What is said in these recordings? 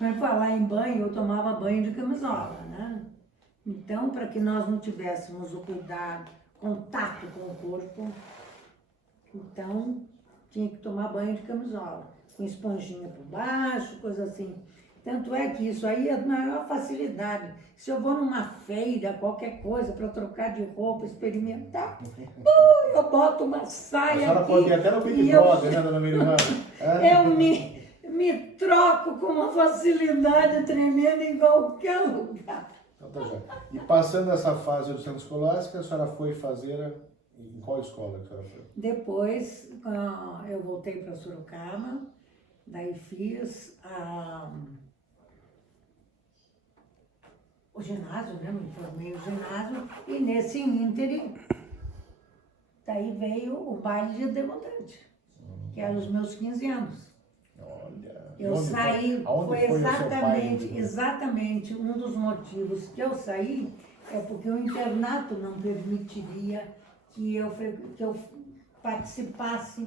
Mas falar em banho, eu tomava banho de camisola, né? Então, para que nós não tivéssemos o cuidado, contato com o corpo, então tinha que tomar banho de camisola, com esponjinha por baixo, coisa assim. Tanto é que isso aí é a maior facilidade. Se eu vou numa feira, qualquer coisa, para trocar de roupa, experimentar, eu boto uma saia. A senhora aqui, pode ir até no Big Brother, né, dona Miriam? eu me troco com uma facilidade tremenda em qualquer lugar. Então tá já. E passando essa fase do centro escolástico, a senhora foi fazer em qual escola que a senhora foi? Depois, eu voltei para Sorocaba, daí fiz o ginásio, né? Me formei no ginásio, e nesse ínterim, daí veio o baile de debutante, que era os meus 15 anos. Olha. Eu saí, foi o seu pai? exatamente um dos motivos que eu saí, é porque o internato não permitiria que eu participasse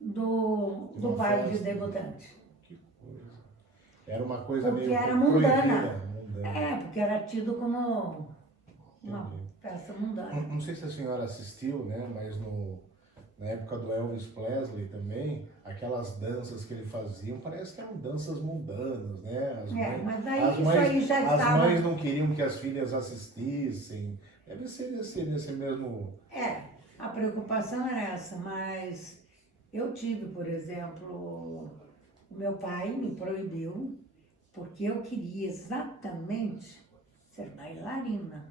do baile de debutante. Que coisa. Era uma coisa Porque meio era proibida, mundana. Porque era tido como uma festa mundana. Não sei se a senhora assistiu, né, mas na época do Elvis Presley também, aquelas danças que ele fazia, parece que eram danças mundanas, né? Mas daí isso aí já estava... As mães não queriam que as filhas assistissem. Deve ser nesse mesmo... A preocupação era essa, mas eu tive, por exemplo, o meu pai me proibiu, porque eu queria exatamente ser bailarina.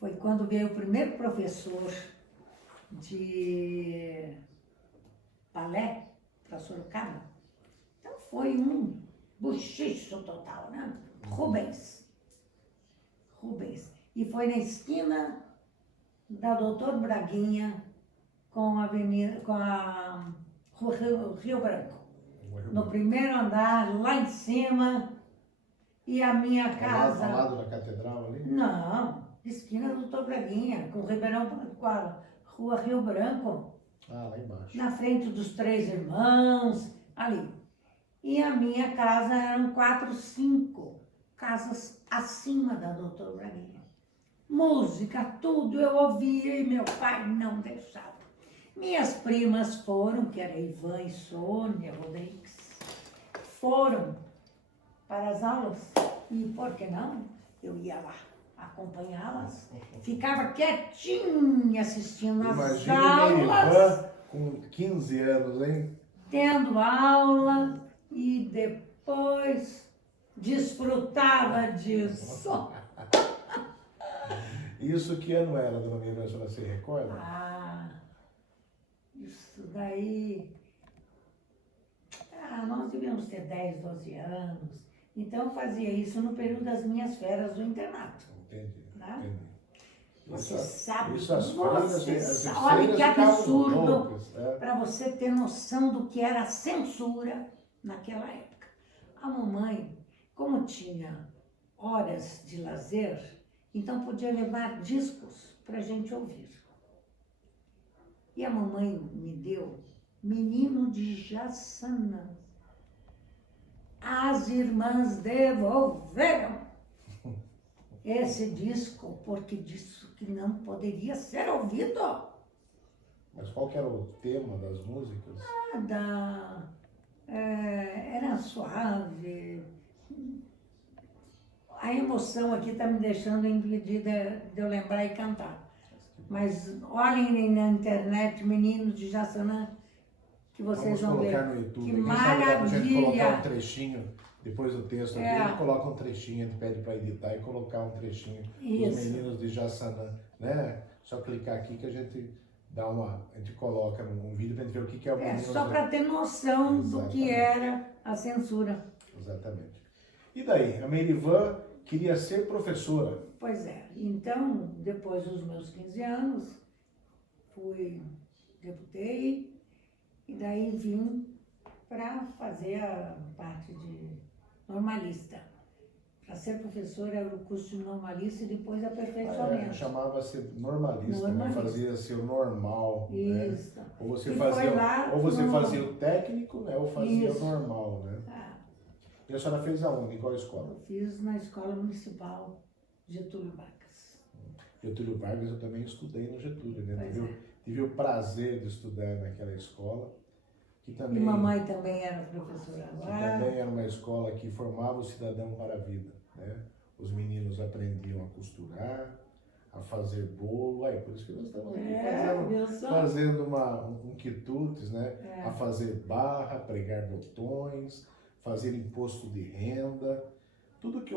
Foi quando veio o primeiro professor de balé para Sorocaba. Então foi um bochicho total, né? Rubens. E foi na esquina da Doutor Braguinha com a Rio Branco. No primeiro andar, lá em cima, e a minha casa... Ao lado da catedral ali? Não, esquina do Doutor Braguinha, com a Rua Rio Branco. Lá embaixo. Na frente dos Três Irmãos, ali. E a minha casa eram 4, 5 casas acima da Doutor Braguinha. Música, tudo eu ouvia e meu pai não deixava. Minhas primas foram, que era Ivan e Sônia Rodrigues, foram para as aulas e, por que não, eu ia lá acompanhá-las, ficava quietinha assistindo as aulas. Com 15 anos, hein? Tendo aula e depois desfrutava disso. Isso que ano era, dona Miriam, a senhora se recorda? Isso daí... nós devíamos ter 10, 12 anos. Então eu fazia isso no período das minhas férias do internato. Entendi, Né? entendi. Você sabe, As olha que absurdo, loucas, para você ter noção do que era a censura naquela época. A mamãe, como tinha horas de lazer, então podia levar discos para a gente ouvir. E a mamãe me deu Menino de Jaçanã. As irmãs devolveram esse disco, porque disse que não poderia ser ouvido. Mas qual que era o tema das músicas? Era suave. A emoção aqui está me deixando impedida de eu lembrar e cantar. Mas olhem na internet, Meninos de Jaçanã, que vocês vão ver. Vamos colocar no YouTube. Que Quem sabe dá pra gente colocar maravilha! um trechinho, depois do texto aqui, a gente coloca um trechinho, a gente pede para editar e colocar um trechinho dos Meninos de Jaçanã, né? Só clicar aqui que a gente a gente coloca um vídeo para gente ver o que é o Meninos. Só para ter noção do que era a censura. Exatamente. E daí, a Merivan queria ser professora. Pois é. Então, depois dos meus 15 anos, debutei, e daí vim para fazer a parte de normalista. Para ser professora era o curso de normalista e depois aperfeiçoamento. Chamava-se normalista, né? Fazia-se o normal. Isso. Né? Ou você fazia o técnico, né? Ou fazia o normal, né? E a senhora fez aonde? Em qual escola? Eu fiz na Escola Municipal Getúlio Vargas. Getúlio Vargas, eu também estudei no Getúlio, né? Tive o prazer de estudar naquela escola. Que também, e mamãe também era professora que lá. também era uma escola que formava o cidadão para a vida, né? Os meninos aprendiam a costurar, a fazer bolo, aí por isso que nós estamos aqui fazendo um quitutes, né? A fazer barra, pregar botões, fazer imposto de renda, tudo que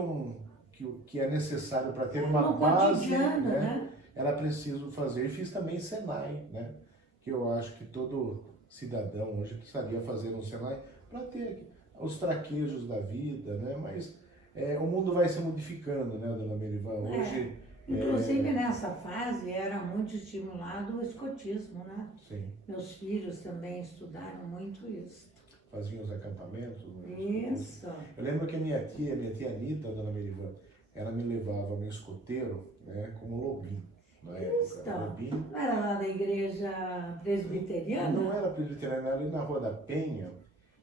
é necessário para ter uma base, né? Era preciso fazer. E fiz também Senai, né? Que eu acho que todo cidadão hoje precisaria fazer no Senai para ter os traquejos da vida, né? Mas o mundo vai se modificando, né, dona Merivan? Hoje... Inclusive nessa fase era muito estimulado o escotismo, né? Sim. Meus filhos também estudaram muito isso. Faziam os acampamentos? Né? Isso. Eu lembro que a minha tia Anitta, dona Merivan, ela me levava no escoteiro, né, como lobinho. Na época, lobinho. Não era lá da igreja presbiteriana? Não era presbiteriana, era ali na Rua da Penha.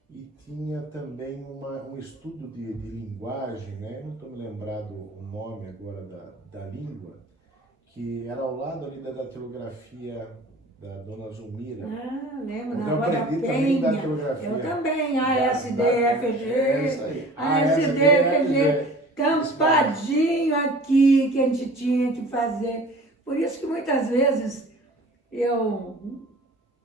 E tinha também um estudo de linguagem, né? Eu não estou me lembrado o nome agora da língua, que era ao lado ali da datilografia da dona Zulmira. Ah, lembro, na Rua da Penha. Eu também, ASDFG, ASDFG, campadinho aqui que a gente tinha que fazer. Por isso que muitas vezes eu,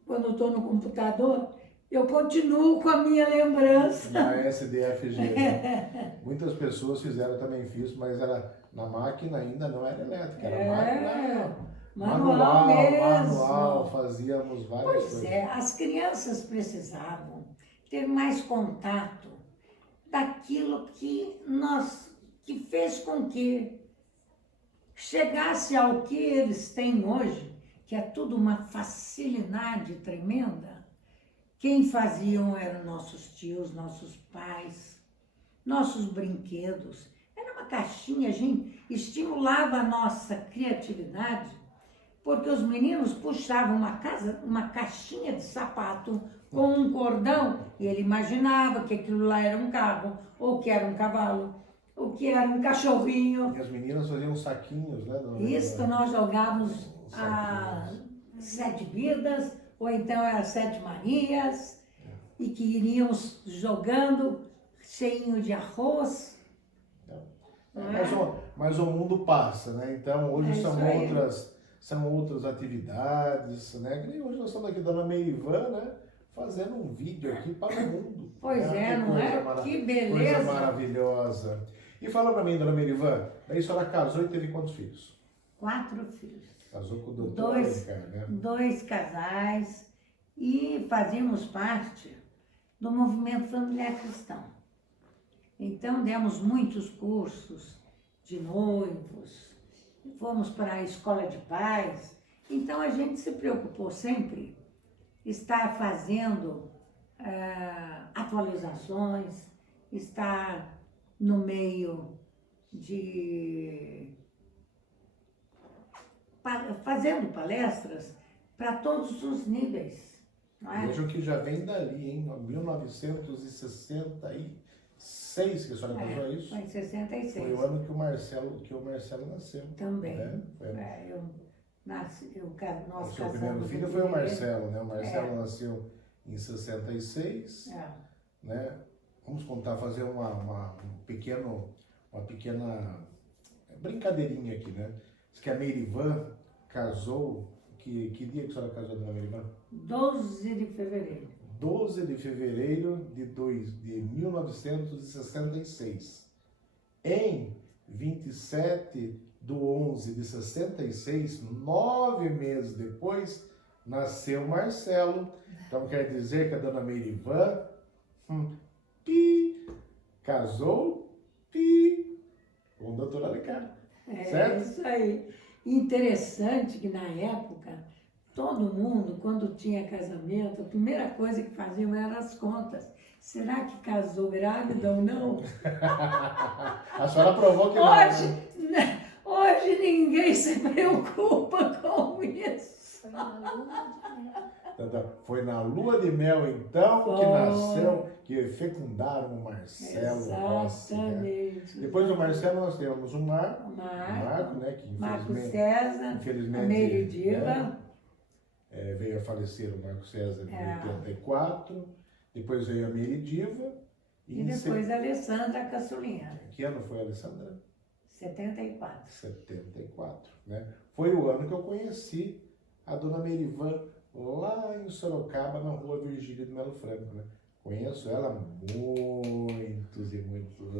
quando estou no computador, eu continuo com a minha lembrança. Na SDFG. Né? Muitas pessoas fizeram, também fiz, mas era na máquina ainda, não era elétrica, era máquina manual mesmo. Manual, fazíamos várias coisas. Pois é, as crianças precisavam ter mais contato daquilo que fez com que chegasse ao que eles têm hoje, que é tudo uma facilidade tremenda. Quem faziam eram nossos tios, nossos pais, nossos brinquedos. Era uma caixinha, a gente estimulava a nossa criatividade, porque os meninos puxavam uma caixinha de sapato com um cordão e ele imaginava que aquilo lá era um carro, ou que era um cavalo, ou que era um cachorrinho. E as meninas faziam saquinhos, né? Isso, nós jogávamos a 7 vidas, ou então era 7 Marias, e que iríamos jogando cheinho de arroz. Mas o mundo passa, né? Então hoje são outras atividades, né? E hoje nós estamos aqui, dona Merivan, né? Fazendo um vídeo aqui para o mundo. Pois né? não é? Que beleza! Coisa maravilhosa. E fala para mim, dona Merivan, daí a senhora casou e teve quantos filhos? 4 filhos. Casou com o doutor Alencar, né? 2 casais, e fazíamos parte do movimento familiar cristão. Então, demos muitos cursos de noivos, fomos para a escola de pais. Então, a gente se preocupou sempre estar fazendo atualizações, estar no meio de... fazendo palestras para todos os níveis. Não é? Vejam que já vem dali, em 1966 que a senhora casou, é isso? Foi em 66. Foi o ano que o Marcelo nasceu. Também. Né? Nós o seu casamos. primeiro filho foi o Marcelo, né? O Marcelo nasceu em 66, né? Vamos contar, fazer uma pequena brincadeirinha aqui, né? Diz que a Merivan casou, que dia que a senhora casou, dona Merivan? 12 de fevereiro. 12 de fevereiro de 1966. Em 27/11/66, 9 meses depois, nasceu Marcelo. Então quer dizer que a dona Merivan casou com o doutor Alencar. Certo? Isso aí. Interessante que na época, todo mundo, quando tinha casamento, a primeira coisa que faziam eram as contas. Será que casou grávida ou não? A senhora provou que Hoje ninguém se preocupa com isso. Foi na lua de mel, então, que Foi. nasceu, que fecundaram o Marcelo Rossi. Né? Exatamente. Depois do Marcelo, nós temos o Marco, Marco, né, que Marco infelizmente, César, a infelizmente Meridiva. né, veio a falecer o Marco César em É. 84, depois veio a Meridiva. E depois a Alessandra Caçulinha. Que ano foi a Alessandra? 74. 74, né? Foi o ano que eu conheci a dona Merivan lá em Sorocaba, na rua Virgílio de Melo Franco, né? Conheço ela há muitos e muitos anos.